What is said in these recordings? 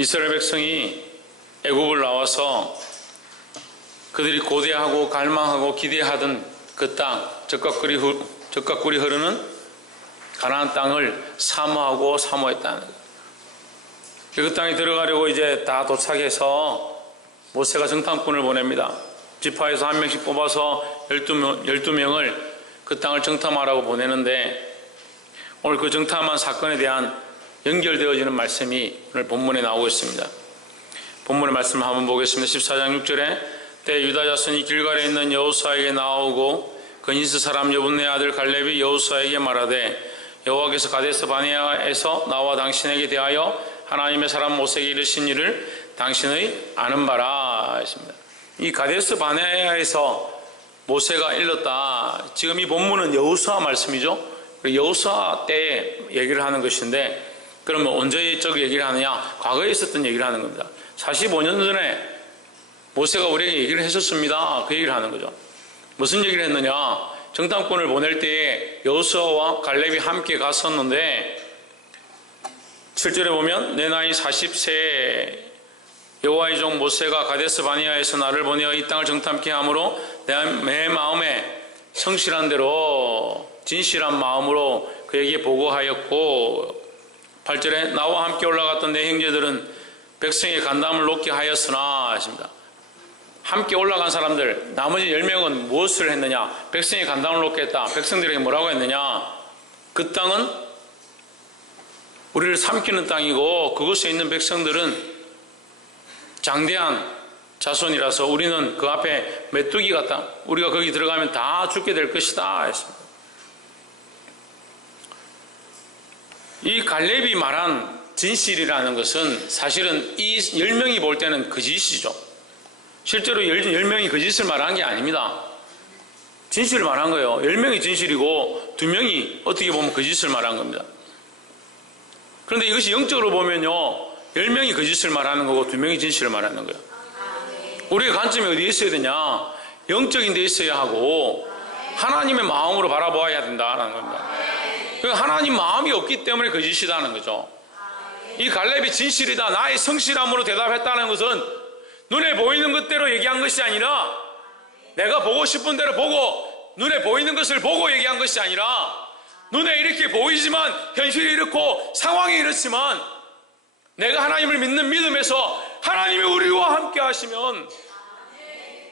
이스라엘 백성이 애굽을 나와서 그들이 고대하고 갈망하고 기대하던 그 땅, 젖과 꿀이 흐르는 가나안 땅을 사모했다는 거예요. 그 땅에 들어가려고 이제 다 도착해서 모세가 정탐꾼을 보냅니다. 지파에서 한 명씩 뽑아서 12명을 그 땅을 정탐하라고 보내는데, 오늘 그 정탐한 사건에 대한 연결되어지는 말씀이 오늘 본문에 나오고 있습니다. 본문의 말씀을 한번 보겠습니다. 14장 6절에 때 유다 자손이 길갈에 있는 여호수아에게 나오고 그니스 사람 여분네 아들 갈렙이 여호수아에게 말하되 여호와께서 가데스 바네아에서 나와 당신에게 대하여 하나님의 사람 모세에게 이르신 일을 당신의 아는 바라 했습니다. 이 가데스 바네아에서 모세가 일렀다. 지금 이 본문은 여호수아 말씀이죠. 여호수아 때 얘기를 하는 것인데, 그러면 언제적 얘기를 하느냐? 과거에 있었던 얘기를 하는 겁니다. 45년 전에 모세가 우리에게 얘기를 했었습니다. 그 얘기를 하는 거죠. 무슨 얘기를 했느냐? 정탐꾼을 보낼 때에 여호수아와 갈렙이 함께 갔었는데, 7절에 보면 내 나이 40세 여호와의 종 모세가 가데스 바네아에서 나를 보내어 이 땅을 정탐케 함으로 내 마음에 성실한 대로 진실한 마음으로 그에게 보고하였고, 8절에 나와 함께 올라갔던 내 형제들은 백성의 간담을 놓게 하였으나 하십니다. 함께 올라간 사람들 나머지 10명은 무엇을 했느냐? 백성의 간담을 놓게 했다. 백성들에게 뭐라고 했느냐? 그 땅은 우리를 삼키는 땅이고 그곳에 있는 백성들은 장대한 자손이라서 우리는 그 앞에 메뚜기 같다. 우리가 거기 들어가면 다 죽게 될 것이다 했습니다. 이 갈렙이 말한 진실이라는 것은 사실은 이 10명이 볼 때는 거짓이죠. 실제로 10명이 거짓을 말한 게 아닙니다. 진실을 말한 거예요. 10명이 진실이고 2명이 어떻게 보면 거짓을 말한 겁니다. 그런데 이것이 영적으로 보면요, 10명이 거짓을 말하는 거고 2명이 진실을 말하는 거예요. 우리의 관점이 어디에 있어야 되냐? 영적인 데 있어야 하고 하나님의 마음으로 바라보아야 된다는 겁니다. 하나님 마음이 없기 때문에 거짓이라는 거죠. 이 갈렙이 진실이다, 나의 성실함으로 대답했다는 것은 눈에 보이는 것대로 얘기한 것이 아니라, 내가 보고 싶은 대로 보고 눈에 보이는 것을 보고 얘기한 것이 아니라, 눈에 이렇게 보이지만 현실이 이렇고 상황이 이렇지만 내가 하나님을 믿는 믿음에서 하나님이 우리와 함께 하시면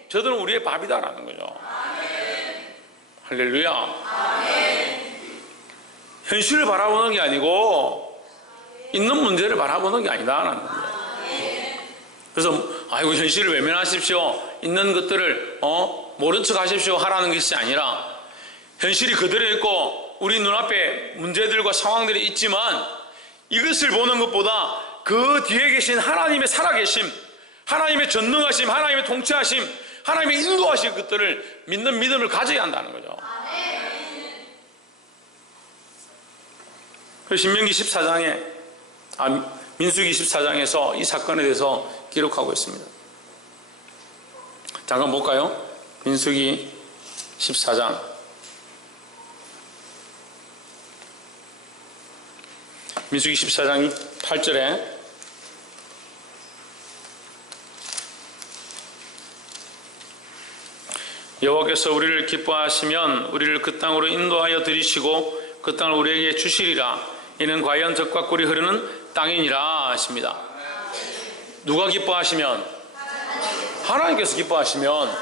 저들은 우리의 밥이다라는 거죠. 할렐루야. 현실을 바라보는 게 아니고 있는 문제를 바라보는 게 아니다라는 겁니다. 그래서 아이고 현실을 외면하십시오, 있는 것들을 모른 척 하십시오 하라는 것이 아니라, 현실이 그대로 있고 우리 눈앞에 문제들과 상황들이 있지만 이것을 보는 것보다 그 뒤에 계신 하나님의 살아계심, 하나님의 전능하심, 하나님의 통치하심, 하나님의 인도하실 것들을 믿는 믿음을 가져야 한다는 거죠. 신명기 14장에 민수기 14장에서 이 사건에 대해서 기록하고 있습니다. 잠깐 볼까요? 민수기 14장 민수기 14장 8절에 여호와께서 우리를 기뻐하시면 우리를 그 땅으로 인도하여 들이시고 그 땅을 우리에게 주시리라. 이는 과연 젖과 꿀이 흐르는 땅이니라 하십니다. 누가 기뻐하시면? 하나님께서 기뻐하시면.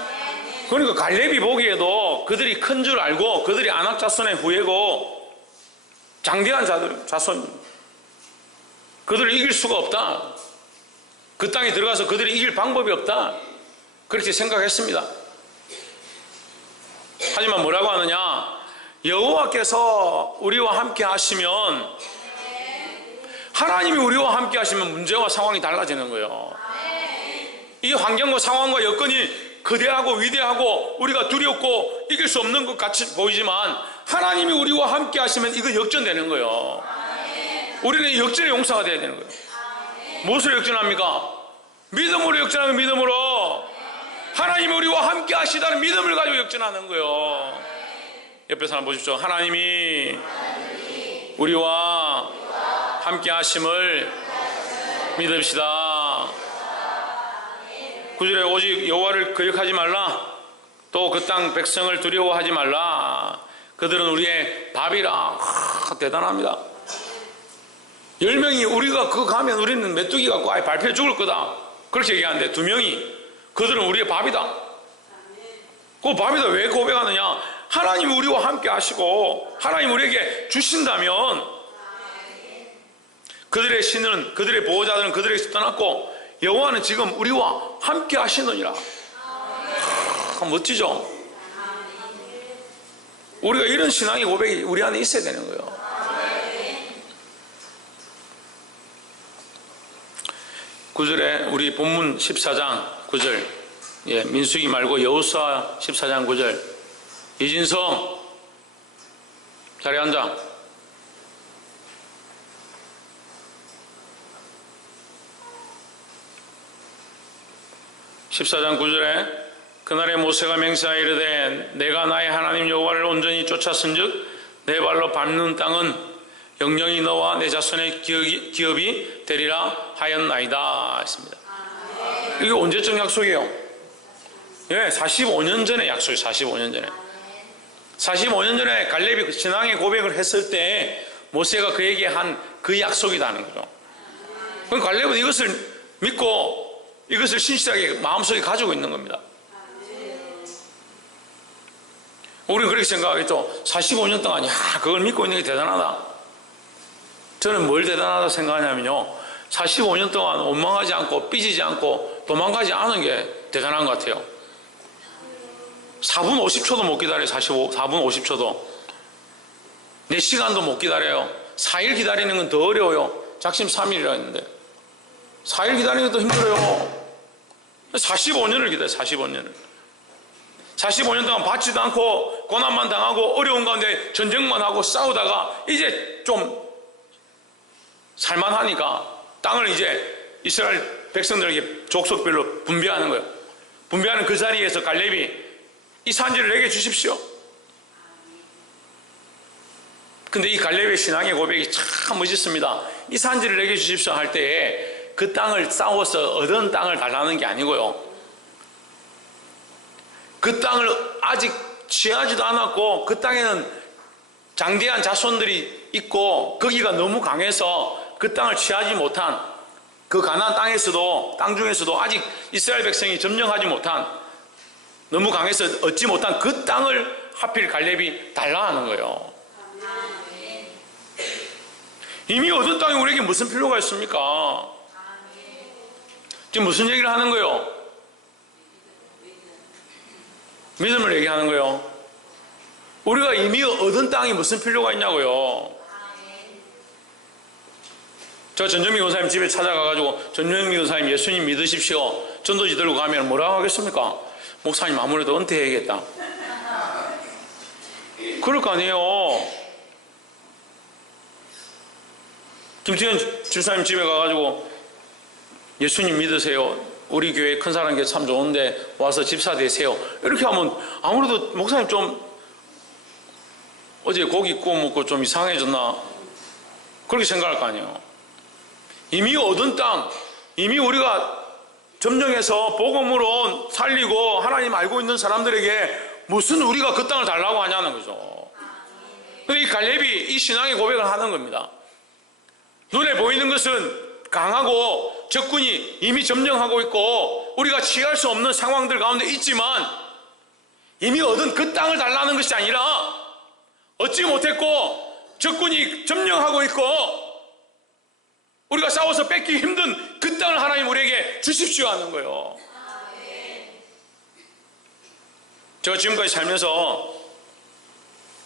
그러니까 갈렙이 보기에도 그들이 큰 줄 알고 그들이 아낙 자손의 후예고 장대한 자손, 그들을 이길 수가 없다, 그 땅에 들어가서 그들이 이길 방법이 없다, 그렇게 생각했습니다. 하지만 뭐라고 하느냐? 여호와께서 우리와 함께 하시면, 하나님이 우리와 함께 하시면 문제와 상황이 달라지는 거예요. 이 환경과 상황과 여건이 거대하고 위대하고 우리가 두렵고 이길 수 없는 것 같이 보이지만 하나님이 우리와 함께 하시면 이거 역전되는 거예요. 우리는 역전의 용사가 되어야 되는 거예요. 무엇으로 역전합니까? 믿음으로 역전하면 믿음으로, 하나님이 우리와 함께 하시다는 믿음을 가지고 역전하는 거예요. 옆에 사람 보십시오. 하나님이 우리와 함께 하심을 믿읍시다. 9절에 오직 여호와를 거역하지 말라. 또 그 땅 백성을 두려워하지 말라. 그들은 우리의 밥이라. 대단합니다. 10명이 우리가 그거 가면 우리는 메뚜기 갖고 아예 발표해 죽을 거다. 그렇게 얘기하는데 2명이 그들은 우리의 밥이다. 그 밥이다 왜 고백하느냐? 하나님이 우리와 함께 하시고 하나님 우리에게 주신다면 그들의 신은 그들의 보호자들은 그들에게서 떠났고 여호와는 지금 우리와 함께 하시느니라. 멋지죠? 우리가 이런 신앙의 고백이 우리 안에 있어야 되는 거예요. 구절에 우리 본문 14장 9절, 민수기 말고 여호수아 14장 9절. 이진성 자리에 앉아. (14장 9절에) 그날에 모세가 맹세하여 이르되 내가 나의 하나님 여호와를 온전히 쫓았은즉 내 발로 밟는 땅은 영영이 너와 내 자손의 기업이 되리라 하였나이다 했습니다. 이게 언제적 약속이에요? 45년 전의 약속이에요. 45년 전에 45년 전에 갈렙이 신앙의 고백을 했을 때 모세가 그에게 한 그 약속이라는 거죠. 그럼 갈렙은 이것을 믿고 이것을 신실하게 마음속에 가지고 있는 겁니다. 우리는 그렇게 생각하겠죠. 45년 동안 그걸 믿고 있는 게 대단하다. 저는 뭘 대단하다고 생각하냐면요, 45년 동안 원망하지 않고 삐지지 않고 도망가지 않은 게 대단한 것 같아요. 4분 50초도 못 기다려요. 4분 50초도 4시간도 못 기다려요. 4일 기다리는 건 더 어려워요. 작심 3일이라 했는데 4일 기다리는 것도 힘들어요. 45년을 기다려요. 45년 동안 받지도 않고 고난만 당하고 어려운 가운데 전쟁만 하고 싸우다가 이제 좀 살만하니까 땅을 이제 이스라엘 백성들에게 족속별로 분배하는 거예요. 분배하는 그 자리에서 갈렙이 이 산지를 내게 주십시오. 근데 이 갈렙의 신앙의 고백이 참 멋있습니다. 이 산지를 내게 주십시오 할 때에 그 땅을 싸워서 얻은 땅을 달라는 게 아니고요, 그 땅을 아직 취하지도 않았고 그 땅에는 장대한 자손들이 있고 거기가 너무 강해서 그 땅을 취하지 못한, 그 가나안 땅에서도, 땅 중에서도 아직 이스라엘 백성이 점령하지 못한, 너무 강해서 얻지 못한 그 땅을 하필 갈렙이 달라 하는 거예요. 이미 얻은 땅이 우리에게 무슨 필요가 있습니까? 지금 무슨 얘기를 하는 거예요? 믿음을 얘기하는 거예요. 우리가 이미 얻은 땅이 무슨 필요가 있냐고요. 저 전정미 권사님 집에 찾아가가지고 전정미 권사님 예수님 믿으십시오 전도지 들고 가면 뭐라고 하겠습니까? 목사님 아무래도 은퇴해야겠다. 그럴 거 아니에요. 김태현 집사님 집에 가가지고 예수님 믿으세요, 우리 교회 큰 사람 게 참 좋은데 와서 집사 되세요, 이렇게 하면 아무래도 목사님 좀 어제 고기 구워 먹고 좀 이상해졌나 그렇게 생각할 거 아니에요. 이미 얻은 땅, 이미 우리가 점령해서 복음으로 살리고 하나님 알고 있는 사람들에게 무슨 우리가 그 땅을 달라고 하냐는 거죠. 근데 이 갈렙이 이 신앙의 고백을 하는 겁니다. 눈에 보이는 것은 강하고 적군이 이미 점령하고 있고 우리가 취할 수 없는 상황들 가운데 있지만 이미 얻은 그 땅을 달라는 것이 아니라 얻지 못했고 적군이 점령하고 있고 우리가 싸워서 뺏기 힘든 그 땅을 하나님 우리에게 주십시오 하는 거예요. 제가 지금까지 살면서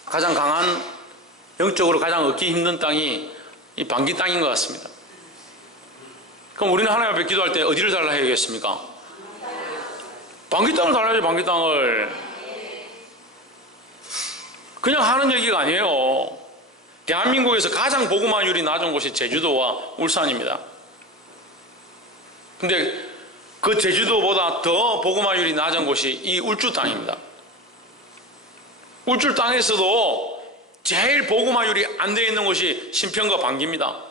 가장 강한, 영적으로 가장 얻기 힘든 땅이 이 방기 땅인 것 같습니다. 그럼 우리는 하나님 앞에 기도할 때 어디를 달라 해야겠습니까? 방기 땅을 달라야죠. 방기 땅을. 그냥 하는 얘기가 아니에요. 대한민국에서 가장 복음화율이 낮은 곳이 제주도와 울산입니다. 근데 그 제주도보다 더 복음화율이 낮은 곳이 이 울주 땅입니다. 울주 땅에서도 제일 복음화율이 안 되어 있는 곳이 신평과 방기입니다.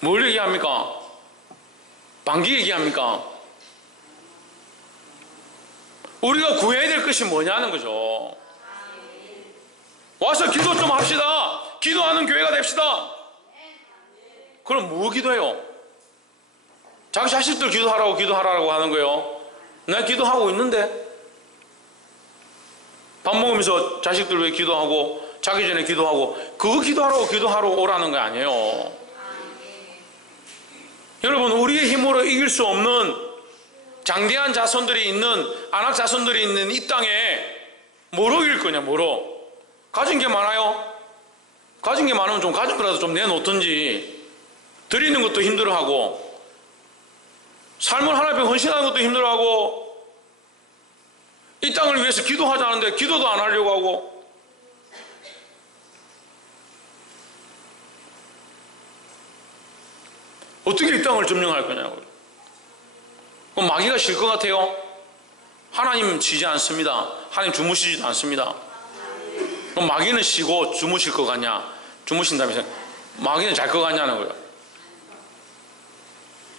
뭘 얘기합니까? 방귀 얘기합니까? 우리가 구해야 될 것이 뭐냐는 거죠. 와서 기도 좀 합시다. 기도하는 교회가 됩시다. 그럼 뭐 기도해요? 자기 자식들 기도하라고 하는 거예요. 내가 기도하고 있는데 밥 먹으면서 자식들 왜 기도하고 자기 전에 기도하고 그거 기도하러 오라는 거 아니에요. 여러분, 우리의 힘으로 이길 수 없는 장대한 자손들이 있는, 안악 자손들이 있는 이 땅에 뭐로 이길 거냐? 뭐로? 가진 게 많아요? 가진 게 많으면 좀 가진 거라도 좀 내놓든지, 드리는 것도 힘들어하고, 삶을 하나님 앞에 헌신하는 것도 힘들어하고, 이 땅을 위해서 기도하자는데 기도도 안 하려고 하고, 어떻게 이 땅을 점령할 거냐고요. 그럼 마귀가 질 것 같아요? 하나님 지지 않습니다. 하나님 주무시지도 않습니다. 그럼 마귀는 쉬고 주무실 것 같냐? 주무신다면서 마귀는 잘 것 같냐는 거예요.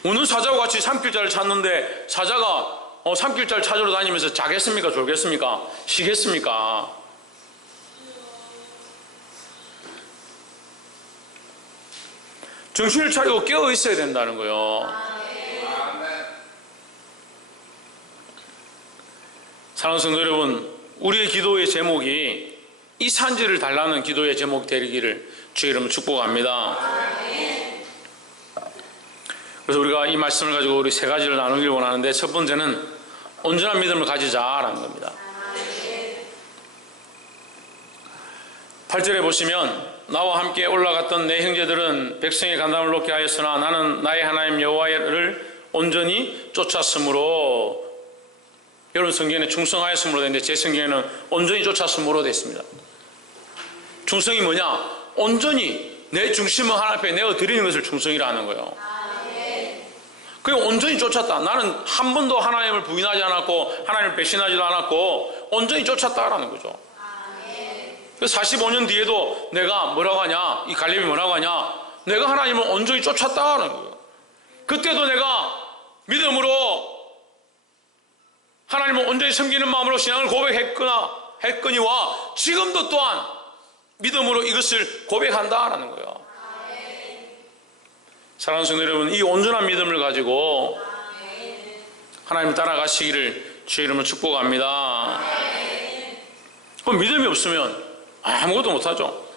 오늘 사자와 같이 산길자를 찾는데 사자가 산길자를 찾으러 다니면서 자겠습니까? 졸겠습니까? 쉬겠습니까? 정신을 차리고 깨어 있어야 된다는 거예요. 사랑하는 성도 여러분, 우리의 기도의 제목이 이 산지를 달라는 기도의 제목 되기를 주의 이름으로 축복합니다. 그래서 우리가 이 말씀을 가지고 우리 세 가지를 나누길 원하는데, 첫 번째는 온전한 믿음을 가지자라는 겁니다. 8절에 보시면 나와 함께 올라갔던 내 형제들은 백성의 간담을 높게 하였으나 나는 나의 하나님 여호와를 온전히 쫓았으므로, 여러분 성경에는 충성하였으므로 되는데 제 성경에는 온전히 쫓았으므로 됐습니다. 충성이 뭐냐? 온전히 내 중심을 하나님 앞에 내어드리는 것을 충성이라는 거예요. 그게 온전히 쫓았다. 나는 한 번도 하나님을 부인하지 않았고 하나님을 배신하지도 않았고 온전히 쫓았다라는 거죠. 45년 뒤에도 내가 뭐라고 하냐? 이 갈렙이 뭐라고 하냐? 내가 하나님을 온전히 쫓았다라는 거예요. 그때도 내가 믿음으로 하나님을 온전히 섬기는 마음으로 신앙을 고백했거니와 지금도 또한 믿음으로 이것을 고백한다라는 거예요. 사랑하는 성도 여러분, 이 온전한 믿음을 가지고 하나님 따라가시기를 주의 이름으로 축복합니다. 그럼 믿음이 없으면 아무것도 못하죠.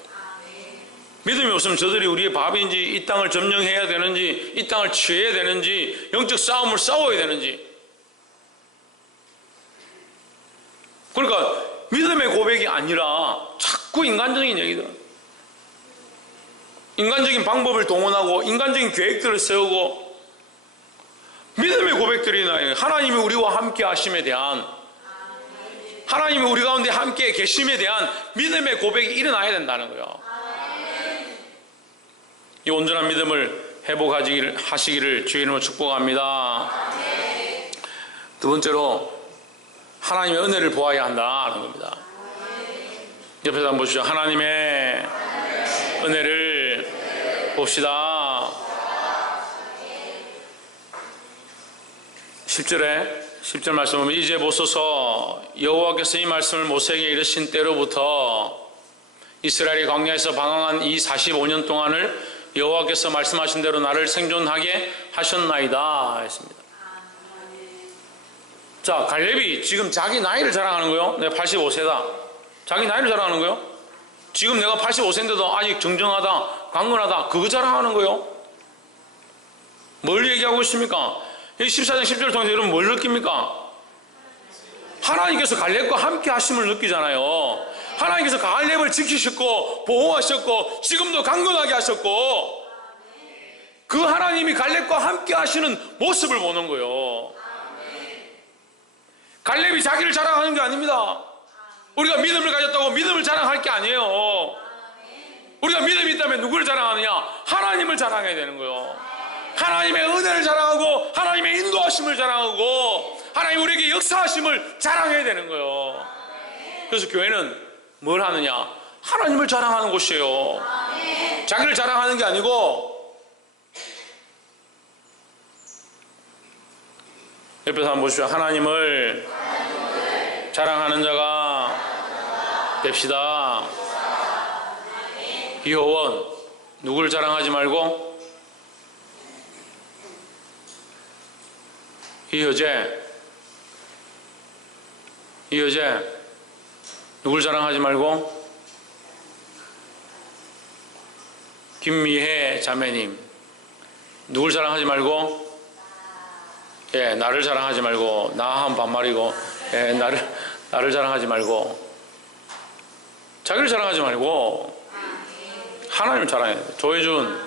믿음이 없으면 저들이 우리의 밥인지, 이 땅을 점령해야 되는지, 이 땅을 취해야 되는지, 영적 싸움을 싸워야 되는지. 그러니까 믿음의 고백이 아니라 자꾸 인간적인 얘기들, 인간적인 방법을 동원하고 인간적인 계획들을 세우고, 믿음의 고백들이 나요. 하나님이 우리와 함께 하심에 대한, 하나님이 우리 가운데 함께 계심에 대한 믿음의 고백이 일어나야 된다는 거예요. 이 온전한 믿음을 회복하시기를 주의 이름으로 축복합니다. 두 번째로 하나님의 은혜를 보아야 한다는 겁니다. 옆에서 한번 보시죠. 하나님의 은혜를 봅시다. 10절 말씀 보면 이제 보소서 여호와께서 이 말씀을 모세에게 이르신 때로부터 이스라엘이 광야에서 방황한 이 45년 동안을 여호와께서 말씀하신 대로 나를 생존하게 하셨나이다 했습니다. 자, 갈렙이 지금 자기 나이를 자랑하는 거예요. 내가 85세다. 자기 나이를 자랑하는 거예요. 지금 내가 85세인데도 아직 정정하다, 강건하다, 그거 자랑하는 거예요. 뭘 얘기하고 있습니까? 이 14장 10절을 통해서 여러분 뭘 느낍니까? 하나님께서 갈렙과 함께 하심을 느끼잖아요. 하나님께서 갈렙을 지키셨고 보호하셨고 지금도 강건하게 하셨고, 그 하나님이 갈렙과 함께 하시는 모습을 보는 거예요. 갈렙이 자기를 자랑하는 게 아닙니다. 우리가 믿음을 가졌다고 믿음을 자랑할 게 아니에요. 우리가 믿음이 있다면 누구를 자랑하느냐? 하나님을 자랑해야 되는 거예요. 하나님의 은혜를 자랑하고 하나님의 인도하심을 자랑하고 하나님 우리에게 역사하심을 자랑해야 되는 거예요. 그래서 교회는 뭘 하느냐? 하나님을 자랑하는 곳이에요. 자기를 자랑하는 게 아니고 옆에서 한번 보십시오. 하나님을 자랑하는 자가 됩시다. 비호원, 누구를 자랑하지 말고? 이효재, 누구를 자랑하지 말고? 김미혜 자매님, 누굴 자랑하지 말고? 예, 나를 자랑하지 말고. 나 한 반말이고, 예, 나를 자랑하지 말고. 자기를 자랑하지 말고 하나님을 자랑해야 돼. 조혜준,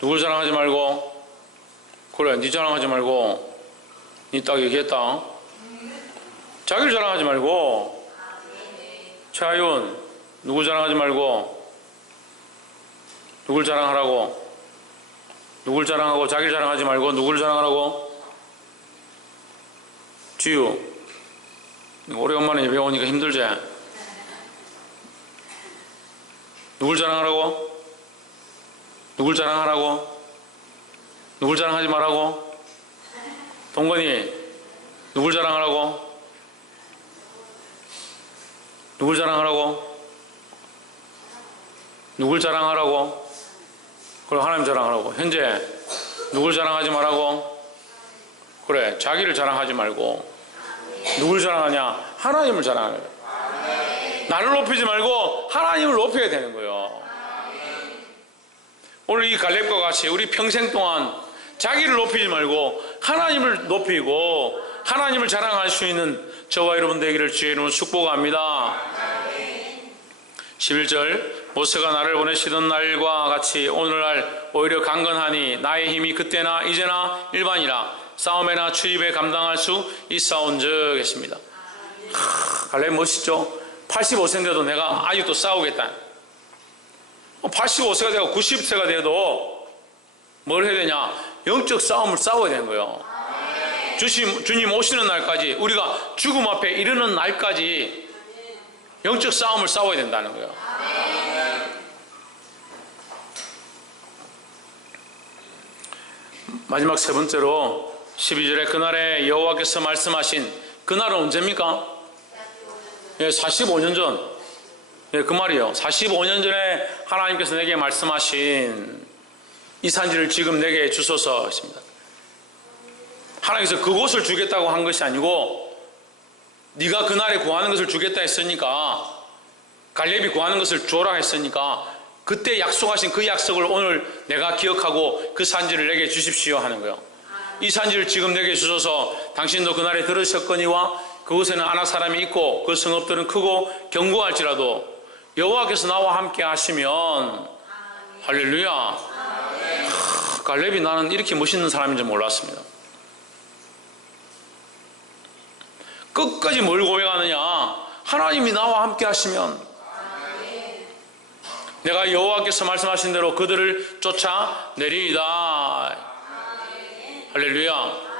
누굴 자랑하지 말고? 그래, 네 자랑하지 말고. 네 딱 얘기했다. 자기를 자랑하지 말고. 최하윤, 누굴 자랑하지 말고. 누굴 자랑하라고? 누굴 자랑하고 자기를 자랑하지 말고 누굴 자랑하라고? 지유, 오래간만에 예배 오니까 힘들지? 누굴 자랑하라고? 누굴 자랑하라고? 누굴 자랑하지 말라고? 동건이, 누굴 자랑하라고? 누굴 자랑하라고? 누굴 자랑하라고? 그래, 하나님 자랑하라고. 현재, 누굴 자랑하지 말라고? 그래, 자기를 자랑하지 말고. 누굴 자랑하냐? 하나님을 자랑하는 거예요. 나를 높이지 말고 하나님을 높여야 되는 거예요. 오늘 이 갈렙과 같이 우리 평생 동안 자기를 높이지 말고 하나님을 높이고 하나님을 자랑할 수 있는 저와 여러분 되기를 주의 이름으로 축복합니다. 11절, 모세가 나를 보내시던 날과 같이 오늘날 오히려 강건하니 나의 힘이 그때나 이제나 일반이라 싸움에나 출입에 감당할 수 있사온즉 했습니다. 갈렙 멋있죠? 85세인데도 내가 아직도 싸우겠다. 85세가 되고 90세가 돼도 뭘 해야 되냐? 영적 싸움을 싸워야 되는 거예요. 주님 오시는 날까지, 우리가 죽음 앞에 이르는 날까지 영적 싸움을 싸워야 된다는 거예요. 마지막 세 번째로 12절에 그날에 여호와께서 말씀하신, 그날은 언제입니까? 예, 45년 전. 예, 그 말이요. 45년 전에 하나님께서 내게 말씀하신 이 산지를 지금 내게 주소서 했습니다. 하나님께서 그곳을 주겠다고 한 것이 아니고 네가 그날에 구하는 것을 주겠다 했으니까, 갈렙이 구하는 것을 주어라 했으니까 그때 약속하신 그 약속을 오늘 내가 기억하고 그 산지를 내게 주십시오 하는 거예요. 이 산지를 지금 내게 주셔서 당신도 그날에 들으셨거니와 그곳에는 아낙 사람이 있고 그 성읍들은 크고 견고할지라도 여호와께서 나와 함께 하시면, 할렐루야. 갈렙이 나는 이렇게 멋있는 사람인 줄 몰랐습니다. 끝까지 뭘 고백하느냐? 하나님이 나와 함께 하시면, 내가 여호와께서 말씀하신 대로 그들을 쫓아내리이다. 할렐루야.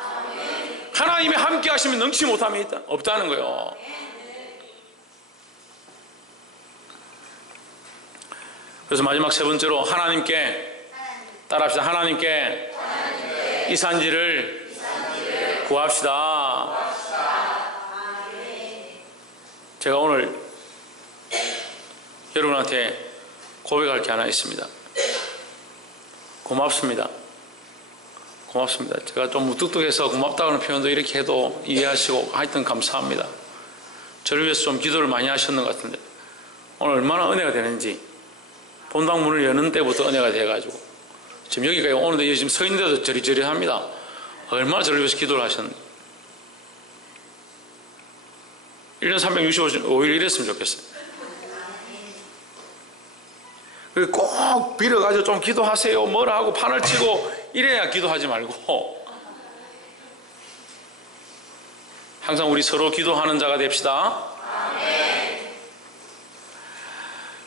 하나님이 함께 하시면 능치 못함이 없다는 거예요. 그래서 마지막 세 번째로 하나님께 따라합시다. 하나님께 이 산지를 구합시다. 제가 오늘 여러분한테 고백할 게 하나 있습니다. 고맙습니다. 고맙습니다. 제가 좀 무뚝뚝해서 고맙다는 표현도 이렇게 해도 이해하시고 하여튼 감사합니다. 저를 위해서 좀 기도를 많이 하셨는 것 같은데 오늘 얼마나 은혜가 되는지, 본당 문을 여는 때부터 은혜가 돼가지고 지금 여기까지 오는데 지금 서 있는데도 저리저리합니다. 얼마나 저를 위해서 기도를 하셨는지. 1년 365일 이랬으면 좋겠어요. 꼭 빌어가지고 좀 기도하세요 뭐라 하고 판을 치고 이래야 기도하지 말고 항상 우리 서로 기도하는 자가 됩시다.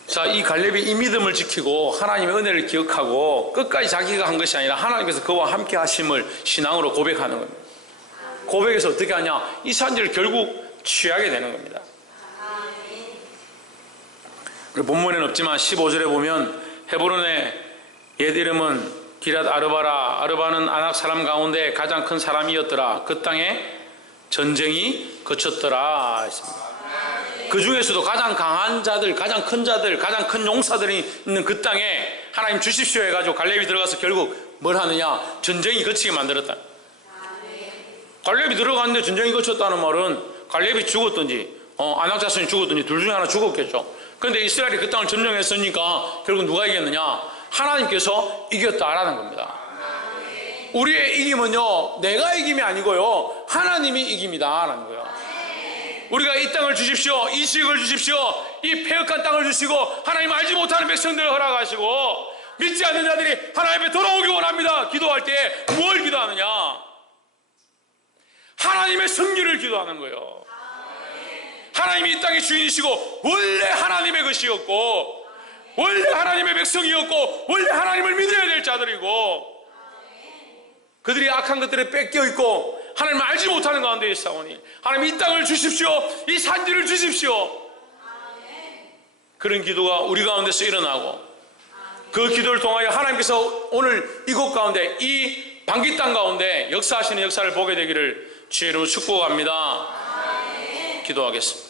자, 이 갈렙이 이 믿음을 지키고 하나님의 은혜를 기억하고 끝까지 자기가 한 것이 아니라 하나님께서 그와 함께 하심을 신앙으로 고백하는 겁니다. 고백해서 어떻게 하냐? 이 산지를 결국 취하게 되는 겁니다. 본문에는 없지만 15절에 보면 헤브론의 옛 이름은 기랏 아르바라, 아르바는 아낙 사람 가운데 가장 큰 사람이었더라. 그 땅에 전쟁이 그쳤더라 했습니다. 그 중에서도 가장 강한 자들, 가장 큰 자들, 가장 큰 용사들이 있는 그 땅에 하나님 주십시오 해가지고 갈렙이 들어가서 결국 뭘 하느냐? 전쟁이 그치게 만들었다. 갈렙이 들어갔는데 전쟁이 그쳤다는 말은 갈렙이 죽었든지 아낙 자손이 죽었든지 둘 중에 하나 죽었겠죠. 그런데 이스라엘이 그 땅을 점령했으니까 결국 누가 이겼느냐? 하나님께서 이겼다라는 겁니다. 우리의 이김은요, 내가 이김이 아니고요, 하나님이 이깁니다라는 거예요. 우리가 이 땅을 주십시오, 이 지역을 주십시오, 이 폐역한 땅을 주시고 하나님 알지 못하는 백성들을 허락하시고 믿지 않는 자들이 하나님 앞에 돌아오기 원합니다. 기도할 때 뭘 기도하느냐? 하나님의 승리를 기도하는 거예요. 하나님이 이 땅의 주인이시고 원래 하나님의 것이었고 원래 하나님의 백성이었고 원래 하나님을 믿어야 될 자들이고 그들이 악한 것들에 뺏겨 있고 하나님을 알지 못하는 가운데 있사오니 하나님 이 땅을 주십시오, 이 산지를 주십시오. 그런 기도가 우리 가운데서 일어나고 그 기도를 통하여 하나님께서 오늘 이곳 가운데 이 방귀 땅 가운데 역사하시는 역사를 보게 되기를 주의 이름으로 축복합니다. 기도하겠습니다.